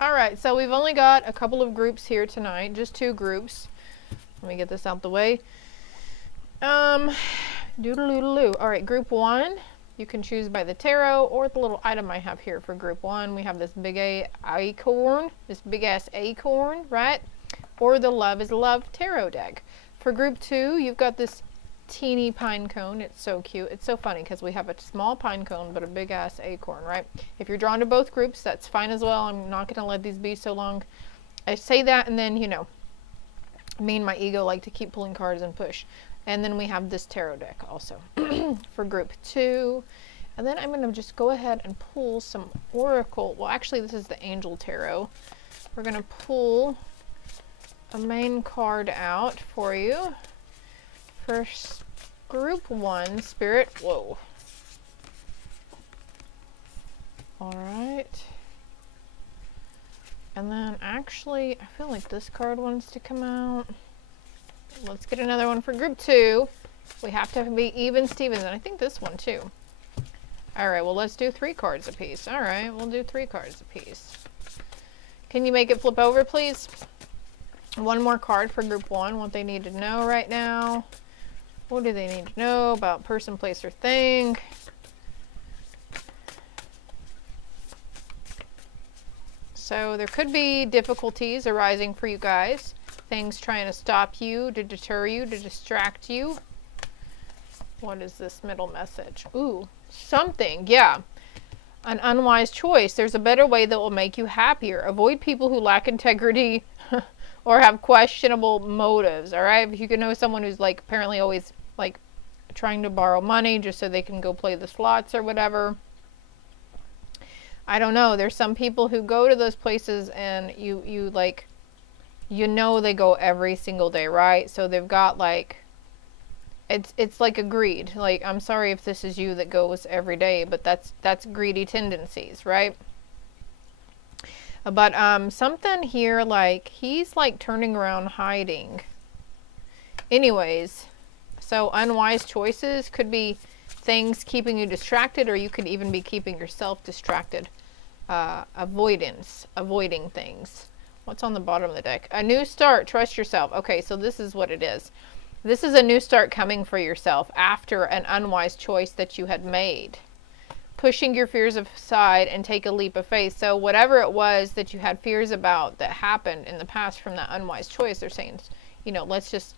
All right, so we've only got a couple of groups here tonight, just 2 groups. Let me get this out the way. Doodle-doodle-doo. All right, group 1, you can choose by the tarot or the little item I have here for group 1. We have this big acorn, this big ass acorn, right? Or the Love is Love tarot deck. For group 2, you've got this teeny pine cone. It's so cute. It's so funny because we have a small pine cone but a big ass acorn, right? If you're drawn to both groups, that's fine as well. I'm not going to let these be so long. I say that and then, you know, me and my ego like to keep pulling cards and push. And then we have this tarot deck also for group 2. And then I'm going to just go ahead and pull some oracle. Well, actually, this is the angel tarot. We're going to pull a main card out for you. For group 1, Spirit. Whoa. All right. And then actually, I feel like this card wants to come out. Let's get another one for group 2. We have to be even Stevens, and I think this one too. All right, well, let's do 3 cards a piece. All right, we'll do 3 cards a piece. Can you make it flip over, please? One more card for group 1, what they need to know right now. What do they need to know about person, place, or thing? So there could be difficulties arising for you guys. Things trying to stop you, to deter you, to distract you. What is this middle message? Ooh, something, yeah. An unwise choice. There's a better way that will make you happier. Avoid people who lack integrity or have questionable motives, all right? If you can know someone who's like apparently always like trying to borrow money just so they can go play the slots or whatever. I don't know. There's some people who go to those places and you like, you know, they go every single day, right? So they've got like, it's like a greed. Like, I'm sorry if this is you that goes every day, but that's greedy tendencies, right? But something here, like he's like turning around hiding. Anyways, so unwise choices could be things keeping you distracted, or you could even be keeping yourself distracted. Avoiding things. What's on the bottom of the deck? A new start. Trust yourself. Okay, so this is what it is. This is a new start coming for yourself after an unwise choice that you had made. Pushing your fears aside and take a leap of faith. So whatever it was that you had fears about that happened in the past from that unwise choice, they're saying, you know, let's just,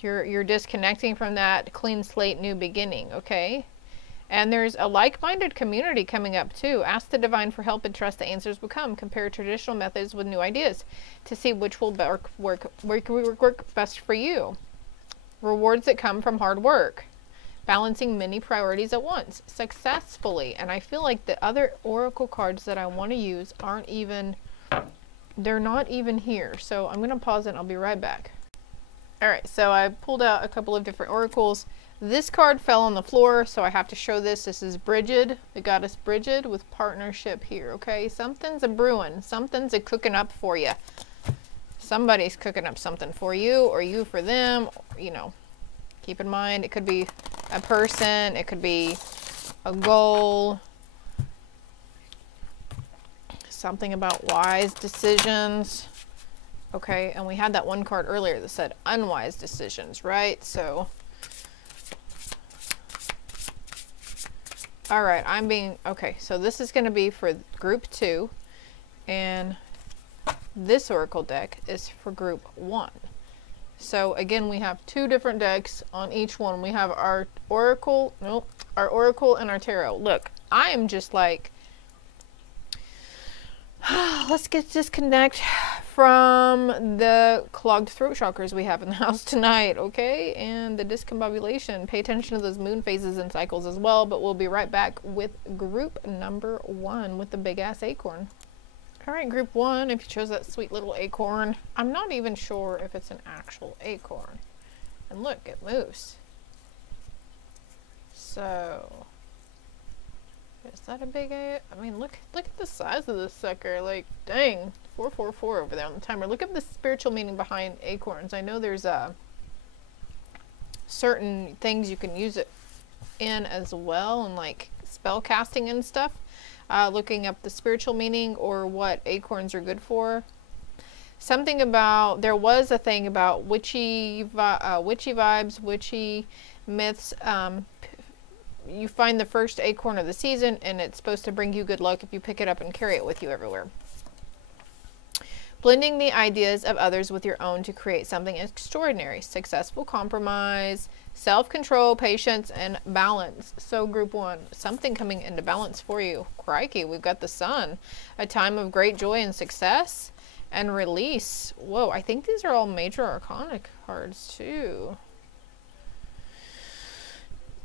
you're disconnecting from that, clean slate, new beginning, okay? And there's a like-minded community coming up too. Ask the divine for help and trust the answers will come. Compare traditional methods with new ideas to see which will work best for you. Rewards that come from hard work. Balancing many priorities at once successfully. And I feel like the other oracle cards that I want to use aren't even, they're not even here. So I'm going to pause and I'll be right back. All right, so I pulled out a couple of different oracles. This card fell on the floor, so I have to show this. This is Bridget, the goddess Bridget, with partnership here, okay? Something's a brewing. Something's a cooking up for you. Somebody's cooking up something for you, or you for them, or, you know. Keep in mind, it could be a person, it could be a goal, something about wise decisions. Okay, and we had that one card earlier that said unwise decisions, right? So, all right, okay, so this is going to be for group 2, and this oracle deck is for group 1. So again, we have 2 different decks on each one. We have our oracle, our oracle and our tarot. Look, I am just like, let's disconnect from the clogged throat chakras we have in the house tonight, okay? And the discombobulation. Pay attention to those moon phases and cycles as well, but we'll be right back with group number 1 with the big ass acorn. All right, group 1, if you chose that sweet little acorn, I'm not even sure if it's an actual acorn. And look, it moves. So, is that a big A? I mean, look at the size of this sucker. Like, dang, 444 over there on the timer. Look at the spiritual meaning behind acorns. I know there's certain things you can use it in as well, and like spell casting and stuff. looking up the spiritual meaning or what acorns are good for. Something about, there was a thing about witchy vibes, witchy myths. You find the first acorn of the season, and it's supposed to bring you good luck if you pick it up and carry it with you everywhere. Blending the ideas of others with your own to create something extraordinary. Successful compromise, self-control, patience, and balance. So group 1, something coming into balance for you. Crikey, we've got the Sun. A time of great joy and success and release. Whoa, I think these are all major arcana cards too.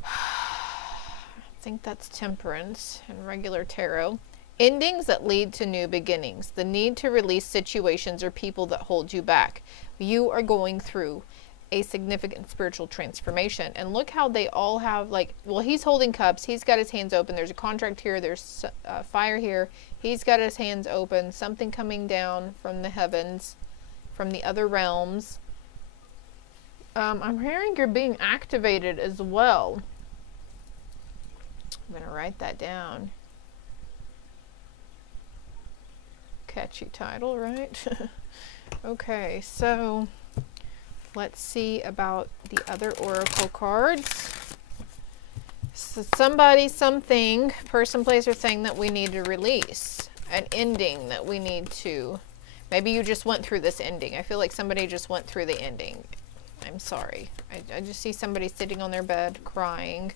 I think that's Temperance and regular tarot. Endings that lead to new beginnings. The need to release situations or people that hold you back. You are going through a significant spiritual transformation. And look how they all have, like, well, he's holding cups. He's got his hands open. There's a contract here. There's fire here. He's got his hands open. Something coming down from the heavens, from the other realms. I'm hearing you're being activated as well. I'm going to write that down. Catchy title, right? Okay, so let's see about the other oracle cards. So somebody, something, person, place, or thing that we need to release. An ending that we need to... Maybe you just went through this ending. I feel like somebody just went through the ending. I'm sorry. I just see somebody sitting on their bed crying.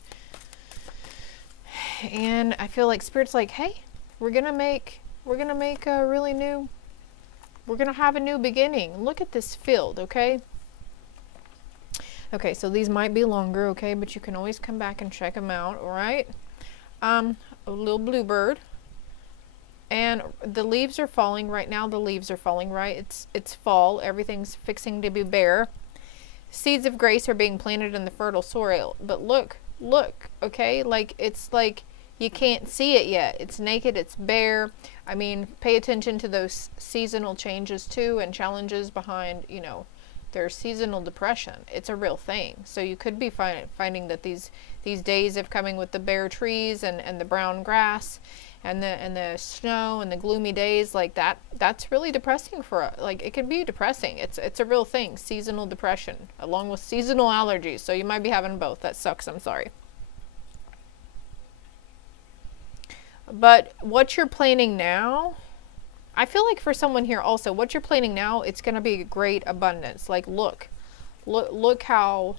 And I feel like Spirit's like, hey, we're gonna make a really new, we're gonna have a new beginning. Look at this field, okay? Okay, so these might be longer, okay, but you can always come back and check them out, all right? A little bluebird, and the leaves are falling right now. The leaves are falling, right? It's fall. Everything's fixing to be bare. Seeds of grace are being planted in the fertile soil. But look, okay? Like, it's like you can't see it yet. It's naked, it's bare. I mean, pay attention to those seasonal changes too, and challenges behind, you know, there's seasonal depression. It's a real thing. So you could be finding that these days of coming with the bare trees and the brown grass and the snow and the gloomy days like that's really depressing for, like, it can be depressing. It's a real thing, seasonal depression, along with seasonal allergies. So you might be having both. That sucks. I'm sorry. But what you're planning now, I feel like for someone here also, what you're planning now, it's going to be a great abundance. Like, look how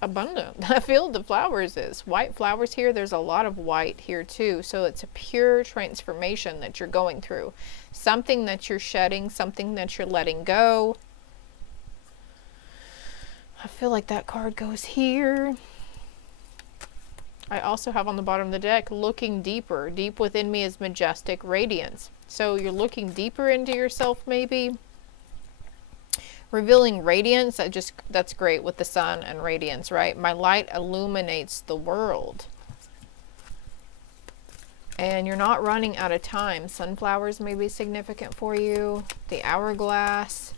abundant that field of flowers is. White flowers here. There's a lot of white here too. So it's a pure transformation that you're going through. Something that you're shedding, something that you're letting go. I feel like that card goes here. I also have on the bottom of the deck, looking deeper. Deep within me is majestic radiance. So you're looking deeper into yourself, maybe. Revealing radiance, that's great with the sun and radiance, right? My light illuminates the world. And you're not running out of time. Sunflowers may be significant for you. The hourglass.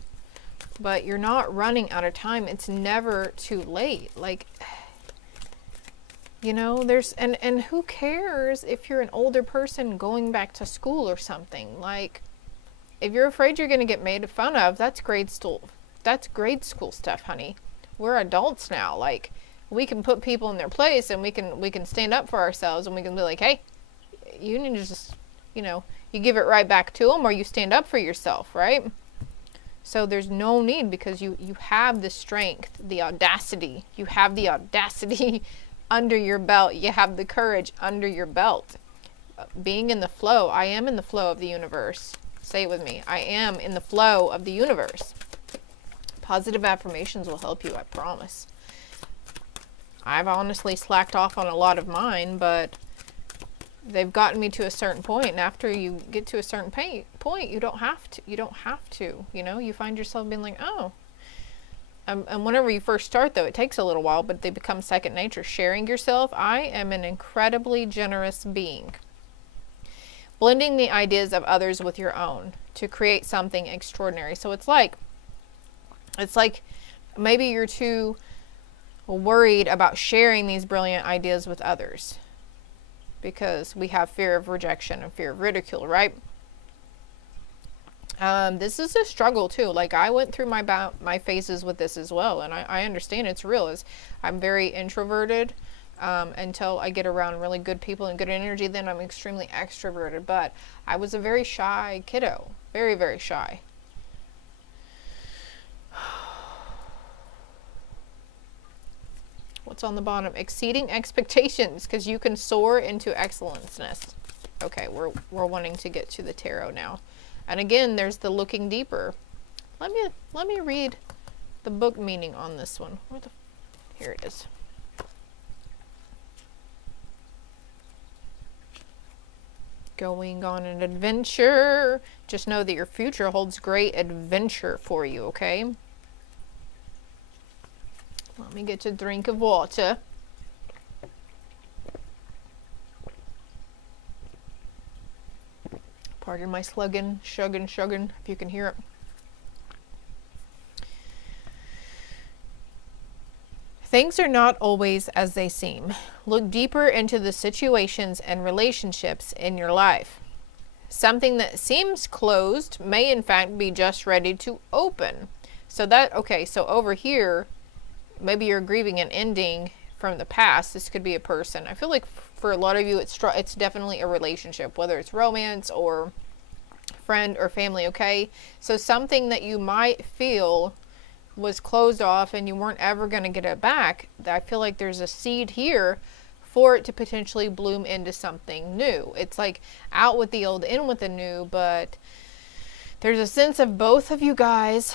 But you're not running out of time. It's never too late. Like, you know, there's, and who cares if you're an older person going back to school or something? Like, if you're afraid you're going to get made fun of, that's grade school. That's grade school stuff, honey. We're adults now. Like, we can put people in their place, and we can stand up for ourselves, and we can be like, hey, you need to just, you know, you give it right back to them, or you stand up for yourself, right? So there's no need, because you have the strength, the audacity. You have the audacity under your belt. You have the courage under your belt. Being in the flow. I am in the flow of the universe. Say it with me. I am in the flow of the universe. Positive affirmations will help you, I promise. I've honestly slacked off on a lot of mine, but they've gotten me to a certain point, and after you get to a certain point, you don't have to. You don't have to. You know, you find yourself being like, oh. And whenever you first start, though, it takes a little while, but they become second nature. Sharing yourself. I am an incredibly generous being. Blending the ideas of others with your own to create something extraordinary. So it's like maybe you're too worried about sharing these brilliant ideas with others. because we have fear of rejection and fear of ridicule, right? This is a struggle too. Like, I went through my phases with this as well, and I understand it's real. I'm very introverted until I get around really good people and good energy. Then I'm extremely extroverted, but I was a very shy kiddo, very, very shy. What's on the bottom? Exceeding expectations, because you can soar into excellenceness. Okay, we're wanting to get to the tarot now. And again, there's the looking deeper. Let me read the book meaning on this one. Here it is. Going on an adventure. Just know that your future holds great adventure for you, okay? Let me get a drink of water. Pardon my slugging, shugging, if you can hear it. Things are not always as they seem. Look deeper into the situations and relationships in your life. Something that seems closed may in fact be just ready to open. So that, okay, so over here, maybe you're grieving an ending from the past. This could be a person. I feel like for a lot of you, it's definitely a relationship, whether it's romance or friend or family, okay? So something that you might feel was closed off and you weren't ever going to get it back, I feel like there's a seed here for it to potentially bloom into something new. It's like out with the old, in with the new, but there's a sense of both of you guys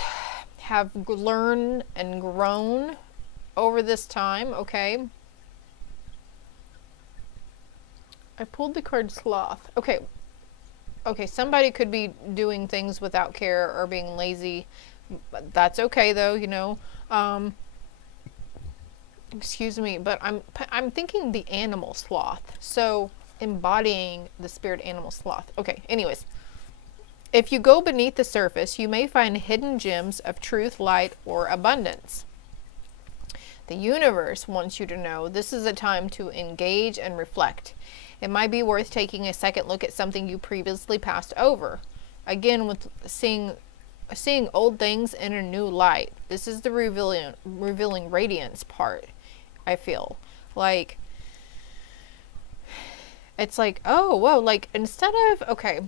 have learned and grown over this time, okay? I pulled the card Sloth. Okay, somebody could be doing things without care or being lazy. That's okay though, you know. Excuse me, but I'm thinking the animal sloth. So embodying the spirit animal sloth. Okay, anyways. If you go beneath the surface, you may find hidden gems of truth, light, or abundance. The universe wants you to know this is a time to engage and reflect. It might be worth taking a second look at something you previously passed over. Again, with seeing old things in a new light. This is the revealing radiance part, I feel. Like, it's like, oh, whoa, like, instead of, okay,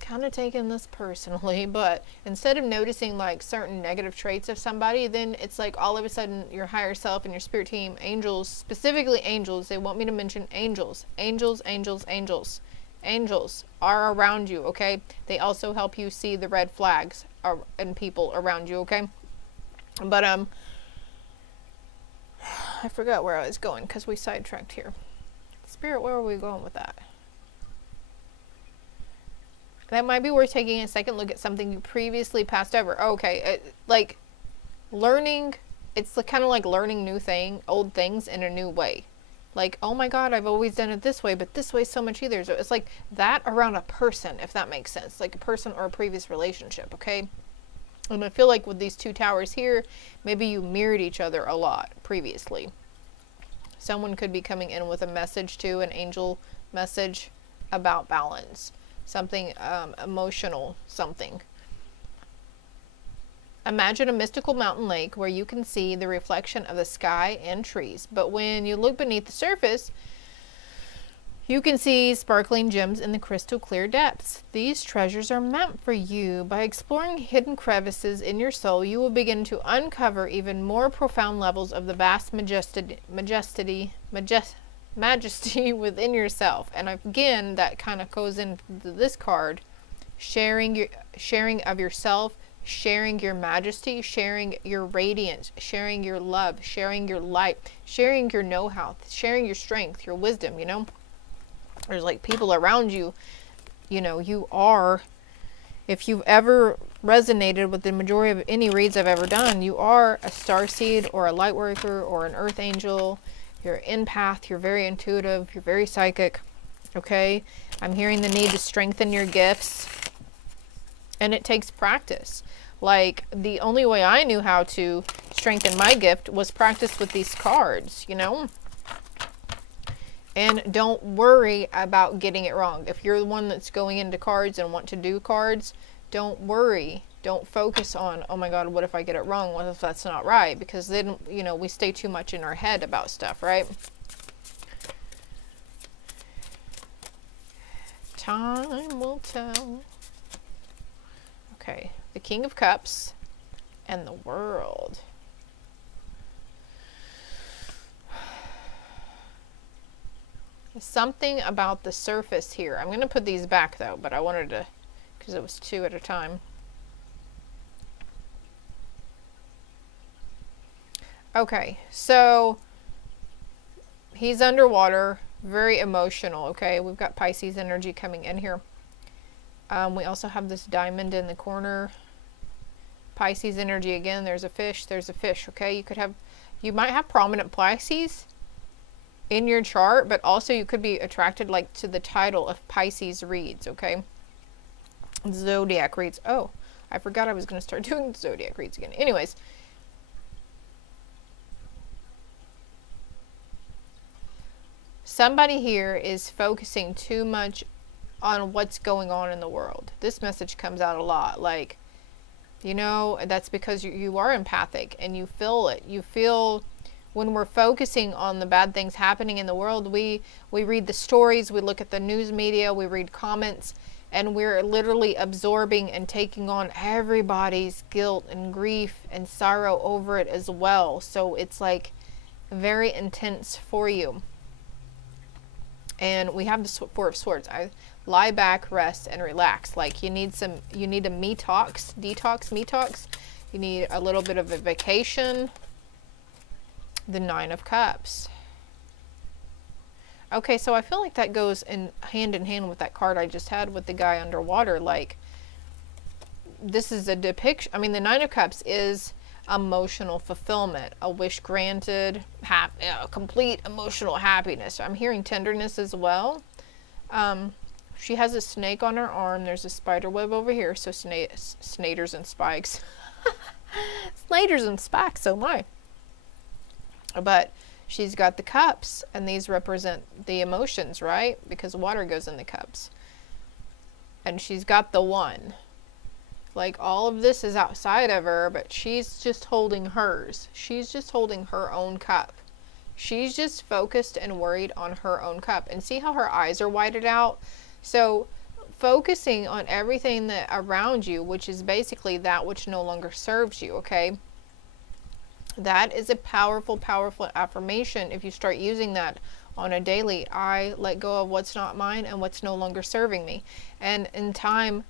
kind of taking this personally, but instead of noticing like certain negative traits of somebody, then it's like all of a sudden your higher self and your spirit team, angels, specifically angels, they want me to mention angels are around you, okay? They also help you see the red flags and people around you, okay? But I forgot where I was going because we sidetracked here. Spirit, where are we going with that? That might be worth taking a second look at something you previously passed over. Okay, like learning, it's kind of like learning old things in a new way. Like, oh my God, I've always done it this way, but this way is so much easier. So it's like that around a person, if that makes sense. Like a person or a previous relationship, okay? And I feel like with these two towers here, maybe you mirrored each other a lot previously. Someone could be coming in with a message too, an angel message about balance. Something emotional, something. Imagine a mystical mountain lake where you can see the reflection of the sky and trees. But when you look beneath the surface, you can see sparkling gems in the crystal clear depths. These treasures are meant for you. By exploring hidden crevices in your soul, you will begin to uncover even more profound levels of the vast majesty within yourself. And again, that kind of goes into this card, sharing of yourself, sharing your majesty, sharing your radiance, sharing your love, sharing your light, sharing your know-how, sharing your strength, your wisdom, you know. There's like people around you, you know, you are, if you've ever resonated with the majority of any reads I've ever done, you are a starseed or a light worker or an earth angel. You're an empath, you're very intuitive, you're very psychic, okay? I'm hearing the need to strengthen your gifts, and it takes practice. Like, the only way I knew how to strengthen my gift was practice with these cards, you know? And don't worry about getting it wrong. If you're the one that's going into cards and want to do cards, don't worry. Don't focus on, oh my God, what if I get it wrong? What if that's not right? Because then, you know, we stay too much in our head about stuff, right? Time will tell. Okay, the King of Cups and the World. Something about the surface here. I'm going to put these back though, but I wanted to, because it was 2 at a time. Okay, so he's underwater, very emotional, okay? We've got Pisces energy coming in here. We also have this diamond in the corner. Pisces energy again, there's a fish, okay? You might have prominent Pisces in your chart, but also you could be attracted like to the title of Pisces reads, okay? Zodiac reads. Oh, I forgot I was going to start doing zodiac reads again. Anyways, somebody here is focusing too much on what's going on in the world. This message comes out a lot, like, you know, that's because you are empathic and you feel it. You feel when we're focusing on the bad things happening in the world, we read the stories, we look at the news media, we read comments, and we're literally absorbing and taking on everybody's guilt and grief and sorrow over it as well. So it's like very intense for you. And we have the Four of Swords. I lie back, rest, and relax. Like you need a detox. You need a little bit of a vacation. The Nine of Cups. Okay, so I feel like that goes hand in hand with that card I just had with the guy underwater. Like, this is a depiction. I mean, the Nine of Cups is emotional fulfillment, a wish granted, complete emotional happiness. I'm hearing tenderness as well. She has a snake on her arm. There's a spider web over here. So snaders and spikes. Snaders and spikes, oh my. But she's got the cups, and these represent the emotions, right? Because water goes in the cups. And she's got the one. Like, all of this is outside of her, but she's just holding hers. She's just holding her own cup. She's just focused and worried on her own cup. And see how her eyes are whited out? So, focusing on everything that around you, which is basically that which no longer serves you, okay? That is a powerful, powerful affirmation. If you start using that on a daily, I let go of what's not mine and what's no longer serving me. And in time,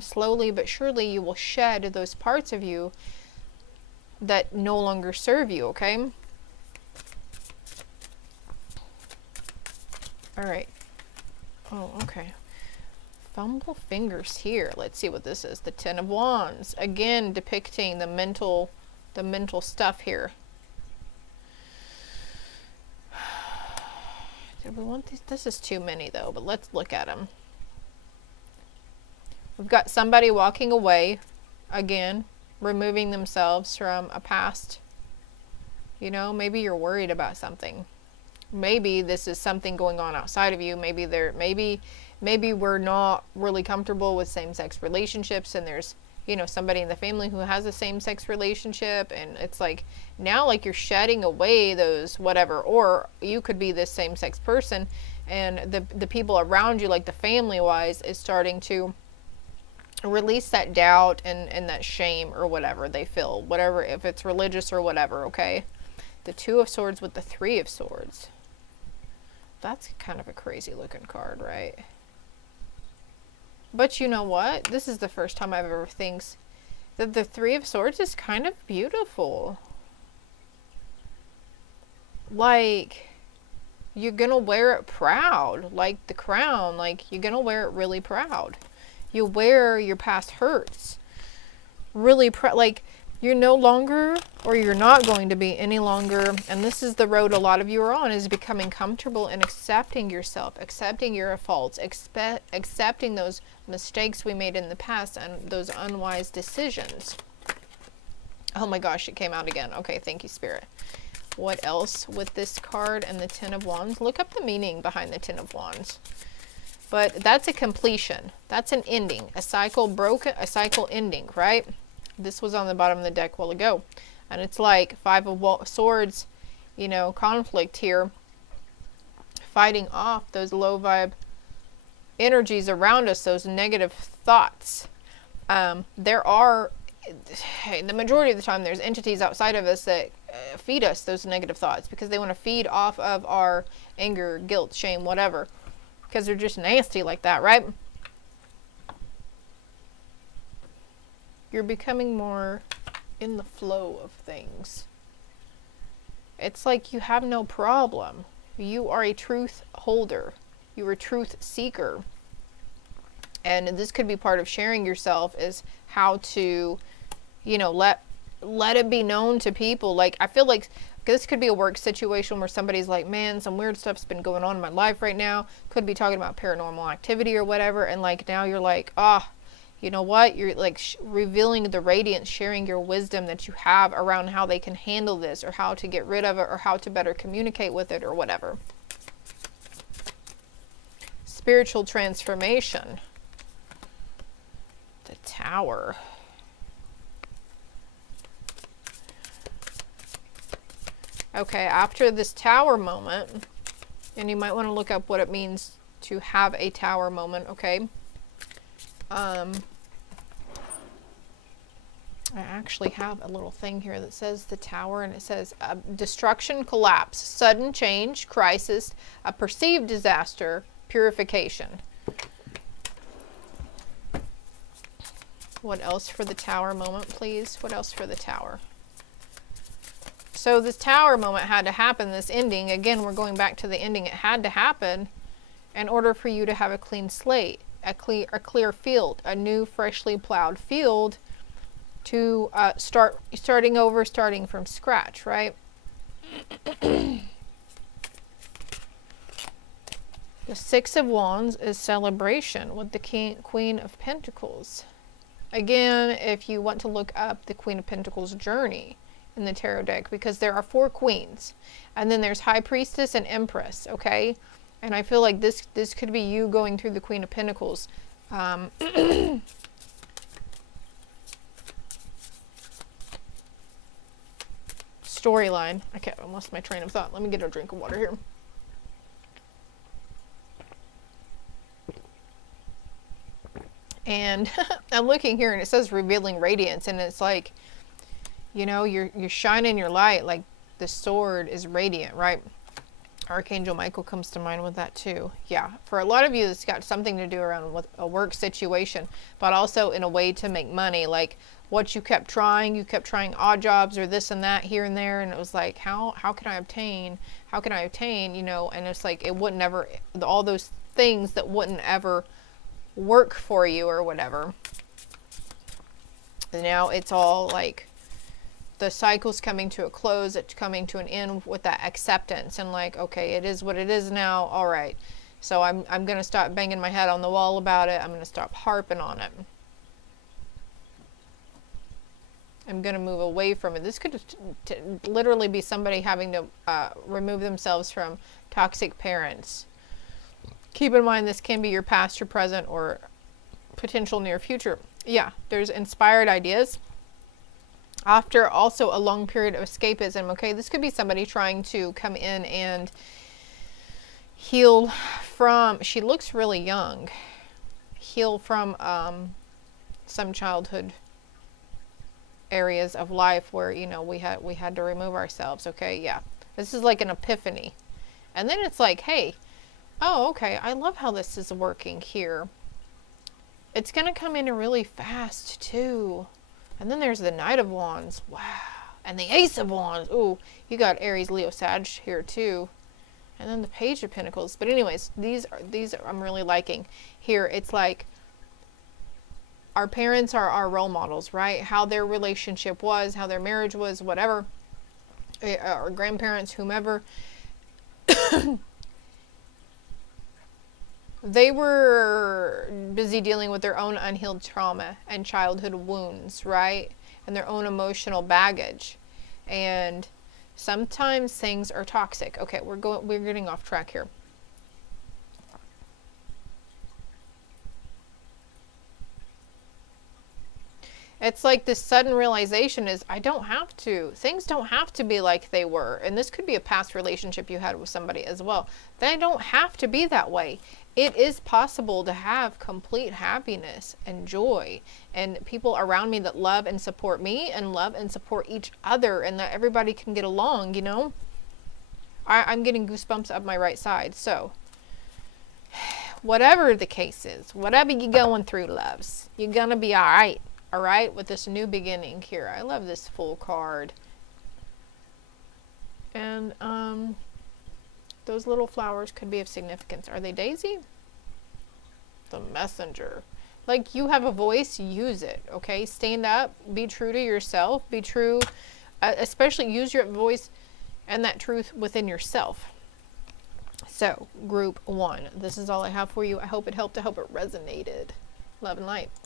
slowly but surely, you will shed those parts of you that no longer serve you, okay? All right. Oh, okay. Fumble fingers here. Let's see what this is. The Ten of Wands. Again, depicting the mental stuff here. Did we want these? This is too many though, but let's look at them. We've got somebody walking away, again, removing themselves from a past. You know, maybe you're worried about something. Maybe this is something going on outside of you. Maybe we're not really comfortable with same-sex relationships, and there's, you know, somebody in the family who has a same-sex relationship, and it's like now, like, you're shedding away those whatever. Or you could be this same-sex person, and the people around you, like the family-wise, is starting to release that doubt and that shame or whatever they feel, whatever, if it's religious or whatever, okay? The Two of Swords with the Three of Swords. That's kind of a crazy looking card, right? But you know what? This is the first time I've ever thinks that the Three of Swords is kind of beautiful. Like, you're gonna wear it proud. Like the crown, like, you're gonna wear it really proud. You wear your past hurts really proud. Like, you're no longer, or you're not going to be any longer, and this is the road a lot of you are on, is becoming comfortable in accepting yourself, accepting your faults, accepting those mistakes we made in the past and those unwise decisions. Oh my gosh, it came out again. Okay, thank you, Spirit. What else with this card and the Ten of Wands? Look up the meaning behind the Ten of Wands. But that's a completion. That's an ending. A cycle broken, a cycle ending, right? This was on the bottom of the deck a while ago. And it's like Five of Swords, you know, conflict here. Fighting off those low vibe energies around us, those negative thoughts. There are, the majority of the time, there's entities outside of us that feed us those negative thoughts because they want to feed off of our anger, guilt, shame, whatever. Because they're just nasty like that, right? You're becoming more in the flow of things. It's like you have no problem. You are a truth holder. You're a truth seeker. And this could be part of sharing yourself, is how to, you know, let it be known to people. Like, I feel like this could be a work situation where somebody's like, man, some weird stuff's been going on in my life right now. Could be talking about paranormal activity or whatever. And like, now you're like, you know what? You're like revealing the radiance, sharing your wisdom that you have around how they can handle this, or how to get rid of it, or how to better communicate with it, or whatever. Spiritual transformation. The Tower. Okay, after this Tower moment, and you might want to look up what it means to have a Tower moment, okay? I actually have a little thing here that says the Tower, and it says destruction, collapse, sudden change, crisis, a perceived disaster, purification. What else for the Tower moment, please? What else for the Tower? So this Tower moment had to happen, this ending. Again, we're going back to the ending. It had to happen in order for you to have a clean slate, a clear field, a new freshly plowed field to starting over, starting from scratch, right? The Six of Wands is celebration with the Queen of Pentacles. Again, if you want to look up the Queen of Pentacles journey in the tarot deck, because there are 4 queens, and then there's High Priestess and Empress, okay? And I feel like this could be you going through the Queen of Pentacles. Storyline. Okay, I lost my train of thought. Let me get a drink of water here. And I'm looking here and it says revealing radiance, and it's like, you know, you're shining your light, like the sword is radiant, right? Archangel Michael comes to mind with that too. Yeah, for a lot of you, it's got something to do around with a work situation, but also in a way to make money. Like what you kept trying odd jobs or this and that here and there, and it was like, how can I obtain, you know, and it's like it wouldn't ever, all those things that wouldn't ever work for you or whatever. And now it's all like the cycle's coming to a close, it's coming to an end with that acceptance, and like, okay, it is what it is now, all right. So I'm going to stop banging my head on the wall about it. I'm going to stop harping on it. I'm going to move away from it. This could literally be somebody having to remove themselves from toxic parents. Keep in mind, this can be your past, your present, or potential near future. Yeah, there's inspired ideas. After also a long period of escapism, okay, this could be somebody trying to come in and heal from, she looks really young, heal from some childhood areas of life where, you know, we had to remove ourselves, okay, yeah. This is like an epiphany. And then it's like, hey, oh, okay, I love how this is working here. It's going to come in really fast, too. And then there's the Knight of Wands. Wow. And the Ace of Wands. Ooh, you got Aries, Leo, Sag here, too. And then the Page of Pentacles. But anyways, these are I'm really liking. Here, it's like our parents are our role models, right? How their relationship was, how their marriage was, whatever. Our grandparents, whomever. They were busy dealing with their own unhealed trauma and childhood wounds, right? And their own emotional baggage. And Sometimes things are toxic. Okay, we're getting off track here. It's like this sudden realization is, I don't have to. Things don't have to be like they were. And this could be a past relationship you had with somebody as well. They don't have to be that way. It is possible to have complete happiness and joy and people around me that love and support me and love and support each other, and that everybody can get along, you know? I'm getting goosebumps up my right side. So whatever the case is, whatever you're going through, loves, you're going to be all right. All right, with this new beginning here. I love this Fool card. And those little flowers could be of significance. Are they daisy? The Messenger. Like, you have a voice, use it, okay? Stand up, be true to yourself, be true, especially use your voice and that truth within yourself. So, group 1. This is all I have for you. I hope it helped. I hope it resonated. Love and light.